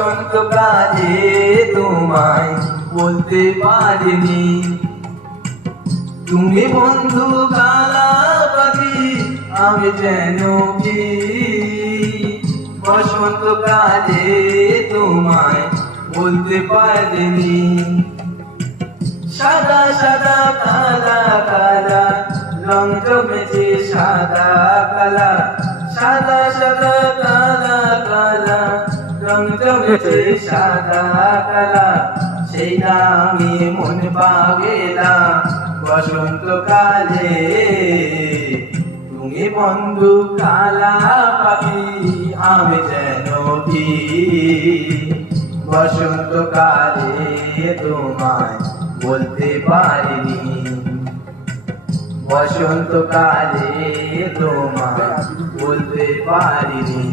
কাজে তোমায় বলতে পারিনি, তুমি বন্ধু কালা পাখি আমি যেন কি। বসন্ত কাজে তোমায় বলতে পারিনি, সাদা সাদা কালা কালা রং জমেছে সাদা কালা, সাদা সাদা কালা কালা রং জমেছে সাদা কালা। সেই না আমি মন পাবে না বসন্ত কালে, তুমি বন্ধু কালা পাখি আমি যেন কি। বসন্ত কালে তোমায় বলতে পারিনি, বসন্ত কালে তোমায় বলতে পারিনি।